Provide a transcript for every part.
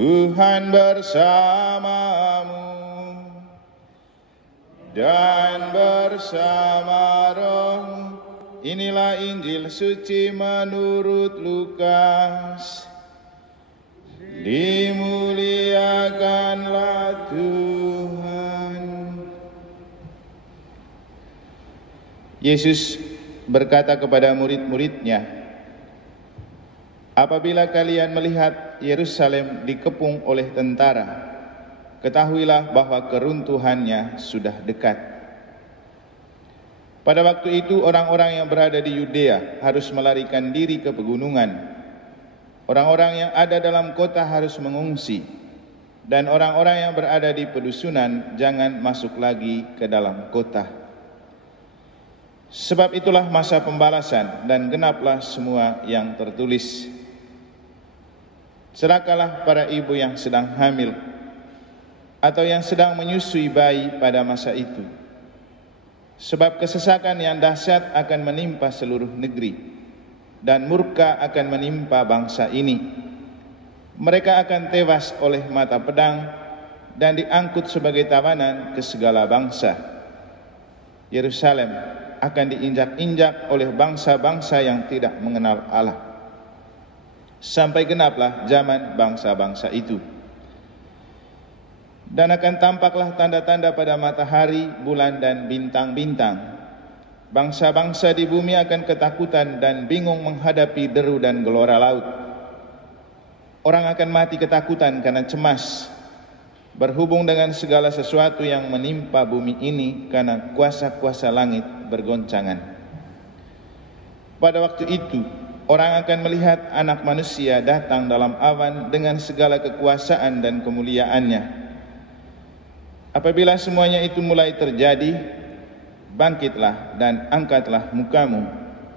Tuhan bersamamu dan bersama rohmu. Inilah Injil suci menurut Lukas. Dimuliakanlah Tuhan. Yesus berkata kepada murid-muridnya, apabila kalian melihat Yerusalem dikepung oleh tentara, ketahuilah bahwa keruntuhannya sudah dekat. Pada waktu itu orang-orang yang berada di Yudea harus melarikan diri ke pegunungan. Orang-orang yang ada dalam kota harus mengungsi, dan orang-orang yang berada di pedusunan jangan masuk lagi ke dalam kota. Sebab itulah masa pembalasan dan genaplah semua yang tertulis. Celakalah para ibu yang sedang hamil atau yang sedang menyusui bayi pada masa itu. Sebab kesesakan yang dahsyat akan menimpa seluruh negeri, dan murka akan menimpa bangsa ini. Mereka akan tewas oleh mata pedang dan diangkut sebagai tawanan ke segala bangsa. Yerusalem akan diinjak-injak oleh bangsa-bangsa yang tidak mengenal Allah, sampai genaplah zaman bangsa-bangsa itu. Dan akan tampaklah tanda-tanda pada matahari, bulan, dan bintang-bintang. Bangsa-bangsa di bumi akan ketakutan dan bingung menghadapi deru dan gelora laut. Orang akan mati ketakutan karena cemas, berhubung dengan segala sesuatu yang menimpa bumi ini, karena kuasa-kuasa langit bergoncangan. Pada waktu itu, orang akan melihat Anak Manusia datang dalam awan dengan segala kekuasaan dan kemuliaannya. Apabila semuanya itu mulai terjadi, bangkitlah dan angkatlah mukamu,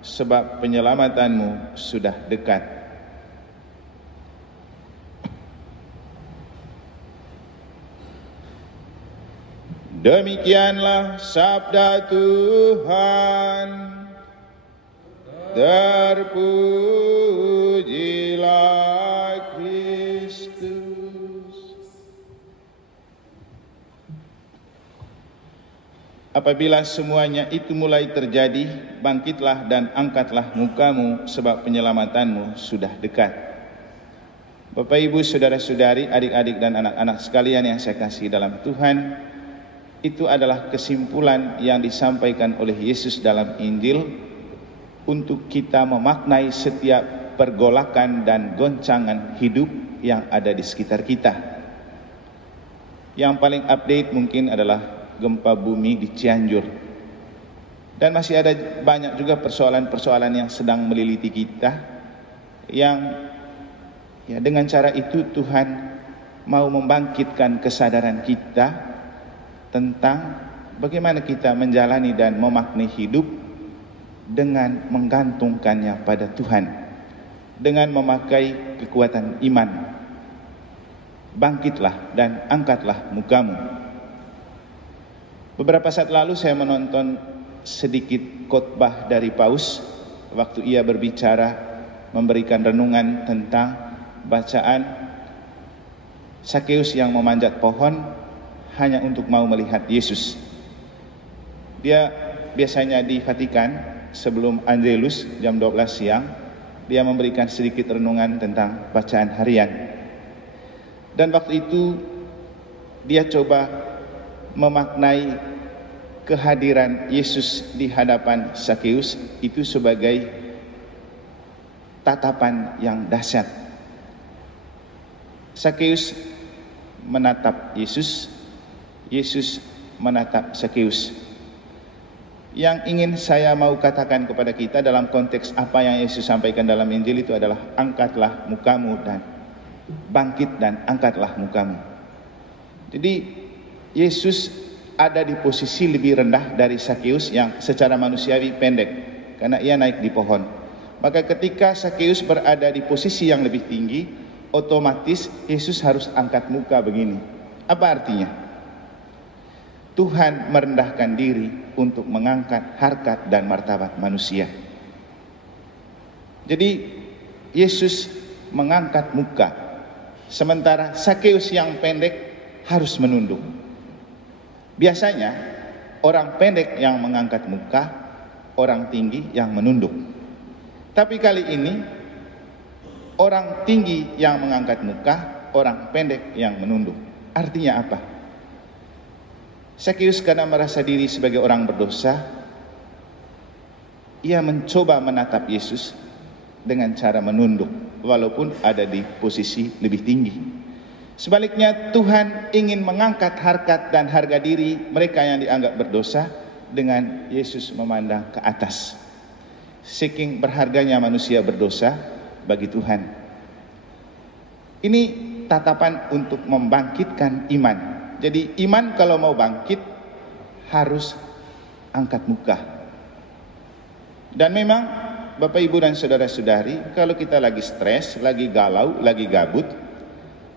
sebab penyelamatanmu sudah dekat. Demikianlah sabda Tuhan. Terpujilah Kristus. Apabila semuanya itu mulai terjadi, bangkitlah dan angkatlah mukamu, sebab penyelamatanmu sudah dekat. Bapak, Ibu, saudara-saudari, adik-adik dan anak-anak sekalian yang saya kasih dalam Tuhan, itu adalah kesimpulan yang disampaikan oleh Yesus dalam Injil untuk kita memaknai setiap pergolakan dan goncangan hidup yang ada di sekitar kita. Yang paling update mungkin adalah gempa bumi di Cianjur. Dan masih ada banyak juga persoalan-persoalan yang sedang meliliti kita, yang dengan cara itu Tuhan mau membangkitkan kesadaran kita tentang bagaimana kita menjalani dan memaknai hidup dengan menggantungkannya pada Tuhan, dengan memakai kekuatan iman. Bangkitlah dan angkatlah mukamu. Beberapa saat lalu saya menonton sedikit khotbah dari Paus waktu ia berbicara, memberikan renungan tentang bacaan Sakeus yang memanjat pohon hanya untuk mau melihat Yesus. Dia biasanya di Vatikan sebelum Angelus jam 12 siang, dia memberikan sedikit renungan tentang bacaan harian. Dan waktu itu dia coba memaknai kehadiran Yesus di hadapan Sakeus itu sebagai tatapan yang dahsyat. Sakeus menatap Yesus, Yesus menatap Sakeus. Yang ingin saya mau katakan kepada kita dalam konteks apa yang Yesus sampaikan dalam Injil itu adalah angkatlah mukamu dan bangkit dan angkatlah mukamu. Jadi Yesus ada di posisi lebih rendah dari Sakeus yang secara manusiawi pendek karena ia naik di pohon. Maka ketika Sakeus berada di posisi yang lebih tinggi, otomatis Yesus harus angkat muka begini. Apa artinya? Tuhan merendahkan diri untuk mengangkat harkat dan martabat manusia. Jadi Yesus mengangkat muka Sementara Sakeus yang pendek harus menunduk. Biasanya orang pendek yang mengangkat muka, orang tinggi yang menunduk. Tapi kali ini orang tinggi yang mengangkat muka, orang pendek yang menunduk. Artinya apa? Sakeus karena merasa diri sebagai orang berdosa, ia mencoba menatap Yesus dengan cara menunduk, walaupun ada di posisi lebih tinggi. Sebaliknya Tuhan ingin mengangkat harkat dan harga diri mereka yang dianggap berdosa dengan Yesus memandang ke atas. Saking berharganya manusia berdosa bagi Tuhan. Ini tatapan untuk membangkitkan iman. Jadi iman kalau mau bangkit harus angkat muka. Dan memang Bapak Ibu dan saudara-saudari, kalau kita lagi stres, lagi galau, lagi gabut,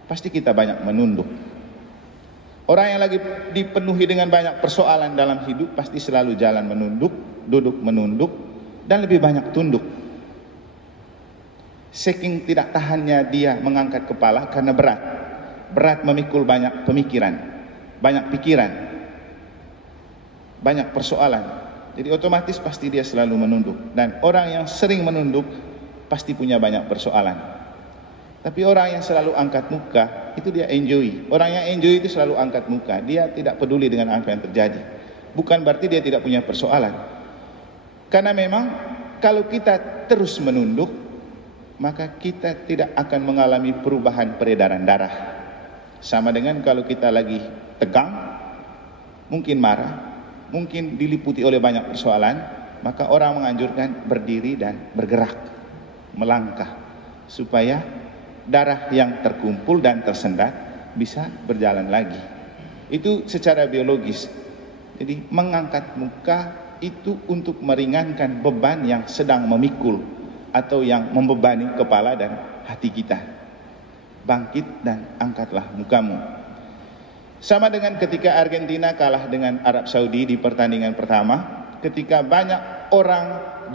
pasti kita banyak menunduk. Orang yang lagi dipenuhi dengan banyak persoalan dalam hidup pasti selalu jalan menunduk, duduk menunduk, dan lebih banyak tunduk. Saking tidak tahannya dia mengangkat kepala karena berat memikul banyak pemikiran, banyak pikiran, banyak persoalan. Jadi otomatis pasti dia selalu menunduk. Dan orang yang sering menunduk pasti punya banyak persoalan. Tapi orang yang selalu angkat muka, itu dia enjoy. Orang yang enjoy itu selalu angkat muka. Dia tidak peduli dengan apa yang terjadi. Bukan berarti dia tidak punya persoalan. Karena memang kalau kita terus menunduk, maka kita tidak akan mengalami perubahan peredaran darah. Sama dengan kalau kita lagi tegang, mungkin marah, mungkin diliputi oleh banyak persoalan, maka orang menganjurkan berdiri dan bergerak, melangkah, supaya darah yang terkumpul dan tersendat bisa berjalan lagi. Itu secara biologis. Jadi mengangkat muka itu untuk meringankan beban yang sedang memikul atau yang membebani kepala dan hati kita. Bangkit dan angkatlah mukamu. Sama dengan ketika Argentina kalah dengan Arab Saudi di pertandingan pertama, ketika banyak orang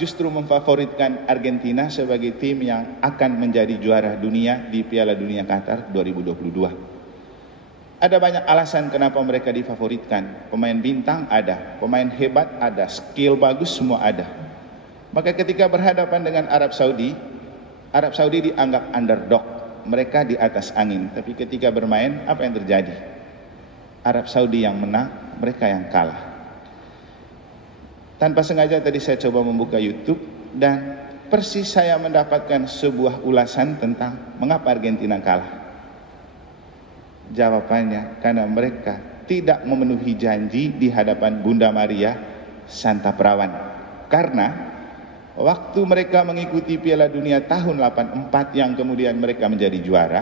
justru memfavoritkan Argentina sebagai tim yang akan menjadi juara dunia di Piala Dunia Qatar 2022. Ada banyak alasan kenapa mereka difavoritkan. Pemain bintang ada, pemain hebat ada, skill bagus semua ada. Maka ketika berhadapan dengan Arab Saudi dianggap underdog. Mereka di atas angin. Tapi ketika bermain, apa yang terjadi? Arab Saudi yang menang, mereka yang kalah. Tanpa sengaja tadi saya coba membuka YouTube dan persis saya mendapatkan sebuah ulasan tentang mengapa Argentina kalah. Jawabannya karena mereka tidak memenuhi janji di hadapan Bunda Maria Santa Perawan. Karena waktu mereka mengikuti Piala Dunia tahun 84 yang kemudian mereka menjadi juara,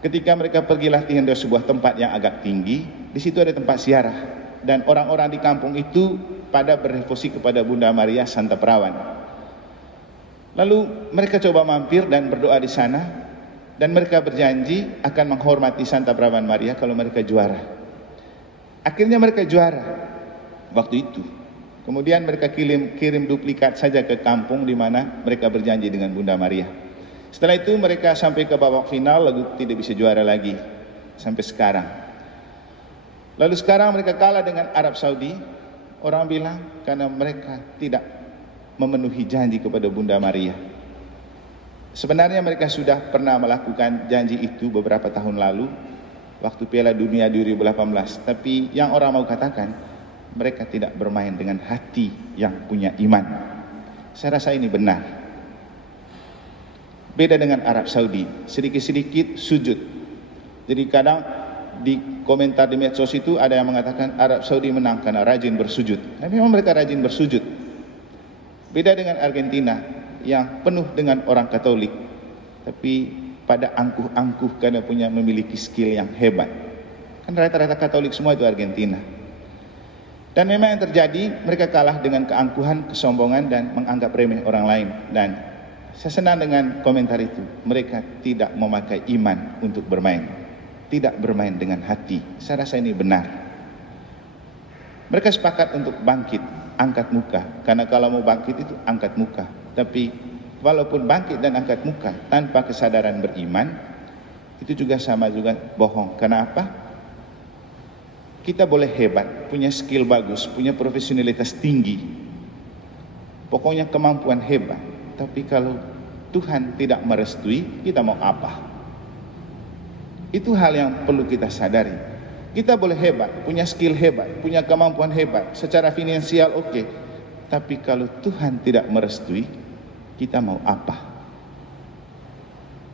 ketika mereka pergi latihan di sebuah tempat yang agak tinggi, di situ ada tempat ziarah dan orang-orang di kampung itu pada berdevosi kepada Bunda Maria Santa Perawan. Lalu mereka coba mampir dan berdoa di sana dan mereka berjanji akan menghormati Santa Perawan Maria kalau mereka juara. Akhirnya mereka juara waktu itu. Kemudian mereka kirim duplikat saja ke kampung di mana mereka berjanji dengan Bunda Maria. Setelah itu mereka sampai ke babak final lalu tidak bisa juara lagi sampai sekarang. Lalu sekarang mereka kalah dengan Arab Saudi. Orang bilang karena mereka tidak memenuhi janji kepada Bunda Maria. Sebenarnya mereka sudah pernah melakukan janji itu beberapa tahun lalu waktu Piala Dunia 2018. Tapi yang orang mau katakan, mereka tidak bermain dengan hati yang punya iman. Saya rasa ini benar. Beda dengan Arab Saudi, sedikit-sedikit sujud. Jadi kadang di komentar di medsos itu ada yang mengatakan Arab Saudi menang karena rajin bersujud. Nah, memang mereka rajin bersujud. Beda dengan Argentina yang penuh dengan orang Katolik, tapi pada angkuh-angkuh karena memiliki skill yang hebat. Kan rata-rata Katolik semua itu Argentina. Dan memang yang terjadi, mereka kalah dengan keangkuhan, kesombongan, dan menganggap remeh orang lain. Dan saya senang dengan komentar itu. Mereka tidak memakai iman untuk bermain. Tidak bermain dengan hati. Saya rasa ini benar. Mereka sepakat untuk bangkit, angkat muka. Karena kalau mau bangkit itu angkat muka. Tapi walaupun bangkit dan angkat muka tanpa kesadaran beriman, itu juga sama juga bohong. Kenapa? Kita boleh hebat, punya skill bagus, punya profesionalitas tinggi, pokoknya kemampuan hebat, tapi kalau Tuhan tidak merestui, kita mau apa? Itu hal yang perlu kita sadari. Kita boleh hebat, punya skill hebat, punya kemampuan hebat, secara finansial oke, tapi kalau Tuhan tidak merestui, kita mau apa?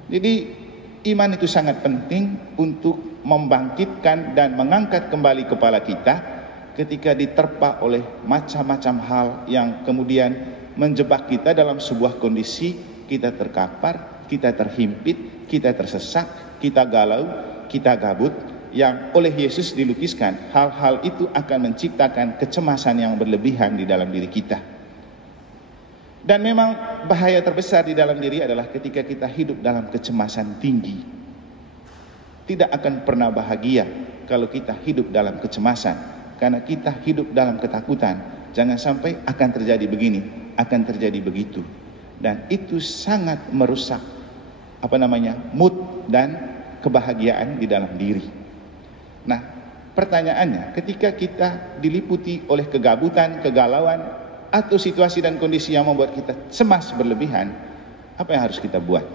Jadi iman itu sangat penting untuk membangkitkan dan mengangkat kembali kepala kita ketika diterpa oleh macam-macam hal yang kemudian menjebak kita dalam sebuah kondisi kita terkapar, kita terhimpit, kita tersesat, kita galau, kita gabut, yang oleh Yesus dilukiskan. Hal-hal itu akan menciptakan kecemasan yang berlebihan di dalam diri kita. Dan memang bahaya terbesar di dalam diri adalah ketika kita hidup dalam kecemasan tinggi. Tidak akan pernah bahagia kalau kita hidup dalam kecemasan, karena kita hidup dalam ketakutan. Jangan sampai akan terjadi begini, akan terjadi begitu. Dan itu sangat merusak mood dan kebahagiaan di dalam diri. Nah, pertanyaannya, ketika kita diliputi oleh kegabutan, kegalauan, atau situasi dan kondisi yang membuat kita cemas berlebihan, apa yang harus kita buat?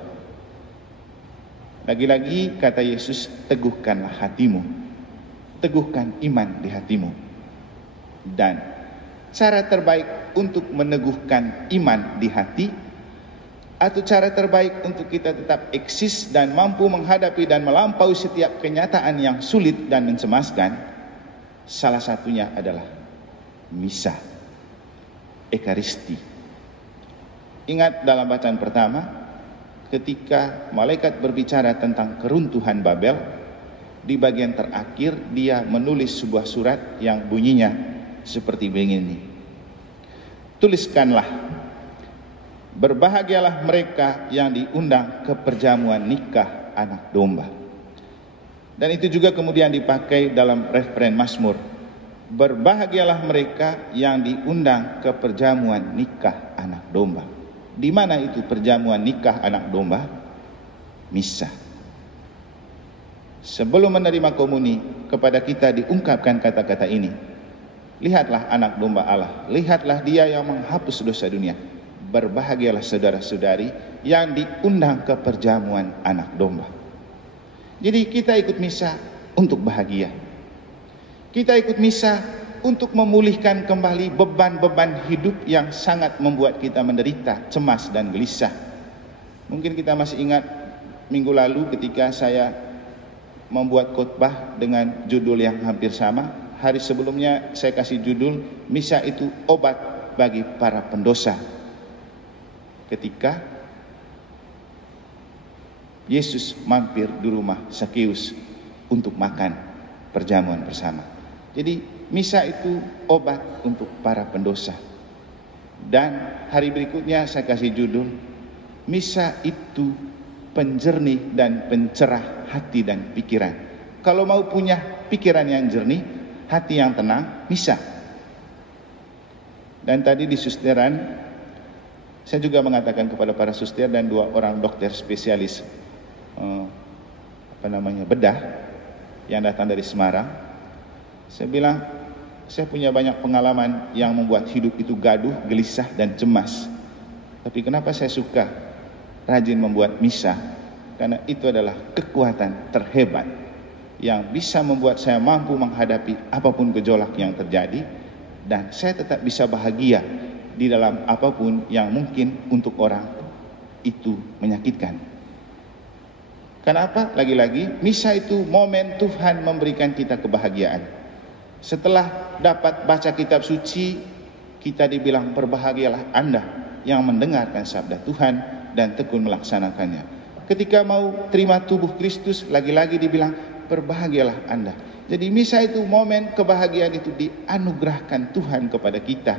Lagi-lagi kata Yesus, teguhkanlah hatimu, teguhkan iman di hatimu. Dan cara terbaik untuk meneguhkan iman di hati, atau cara terbaik untuk kita tetap eksis dan mampu menghadapi dan melampaui setiap kenyataan yang sulit dan mencemaskan, salah satunya adalah misa, Ekaristi. Ingat dalam bacaan pertama, ketika malaikat berbicara tentang keruntuhan Babel, di bagian terakhir dia menulis sebuah surat yang bunyinya seperti begini. Tuliskanlah, berbahagialah mereka yang diundang ke perjamuan nikah anak domba. Dan itu juga kemudian dipakai dalam referen Mazmur. Berbahagialah mereka yang diundang ke perjamuan nikah anak domba. Di mana itu perjamuan nikah anak domba? Misa. Sebelum menerima komuni, kepada kita diungkapkan kata-kata ini. Lihatlah anak domba Allah, lihatlah dia yang menghapus dosa dunia. Berbahagialah saudara-saudari yang diundang ke perjamuan anak domba. Jadi kita ikut misa untuk bahagia. Kita ikut misa untuk memulihkan kembali beban-beban hidup yang sangat membuat kita menderita, cemas dan gelisah. Mungkin kita masih ingat minggu lalu ketika saya membuat khotbah dengan judul yang hampir sama. Hari sebelumnya saya kasih judul, misa itu obat bagi para pendosa. Ketika Yesus mampir di rumah Sakeus untuk makan perjamuan bersama. Jadi misa itu obat untuk para pendosa. Dan hari berikutnya saya kasih judul, misa itu penjernih dan pencerah hati dan pikiran. Kalau mau punya pikiran yang jernih, hati yang tenang, misa. Dan tadi di susteran, saya juga mengatakan kepada para suster dan 2 orang dokter spesialis bedah yang datang dari Semarang. Saya bilang, saya punya banyak pengalaman yang membuat hidup itu gaduh, gelisah dan cemas. Tapi kenapa saya suka rajin membuat misa? Karena itu adalah kekuatan terhebat yang bisa membuat saya mampu menghadapi apapun gejolak yang terjadi, dan saya tetap bisa bahagia di dalam apapun yang mungkin untuk orang itu menyakitkan. Kenapa? Lagi-lagi, misa itu momen Tuhan memberikan kita kebahagiaan. Setelah dapat baca kitab suci, kita dibilang berbahagialah Anda yang mendengarkan sabda Tuhan dan tekun melaksanakannya. Ketika mau terima tubuh Kristus, lagi-lagi dibilang berbahagialah Anda. Jadi misa itu momen kebahagiaan itu dianugerahkan Tuhan kepada kita.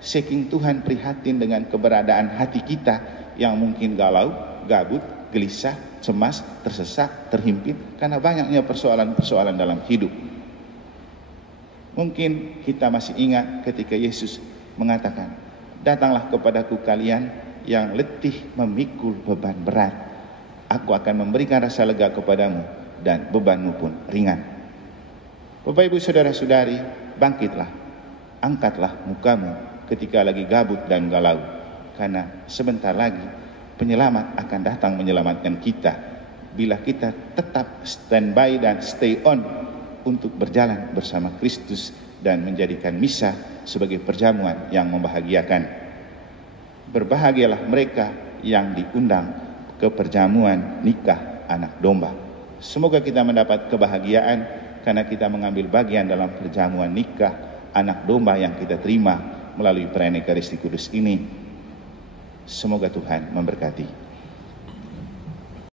Saking Tuhan prihatin dengan keberadaan hati kita yang mungkin galau, gabut, gelisah, cemas, tersesat, terhimpit karena banyaknya persoalan-persoalan dalam hidup. Mungkin kita masih ingat ketika Yesus mengatakan, datanglah kepadaku kalian yang letih memikul beban berat. aku akan memberikan rasa lega kepadamu dan bebanmu pun ringan. Bapak Ibu Saudara-saudari, bangkitlah, angkatlah mukamu ketika lagi gabut dan galau, karena sebentar lagi penyelamat akan datang menyelamatkan kita bila kita tetap standby dan stay on untuk berjalan bersama Kristus dan menjadikan misa sebagai perjamuan yang membahagiakan. Berbahagialah mereka yang diundang ke perjamuan nikah anak domba. Semoga kita mendapat kebahagiaan karena kita mengambil bagian dalam perjamuan nikah anak domba yang kita terima melalui perayaan Ekaristi Kudus ini. Semoga Tuhan memberkati.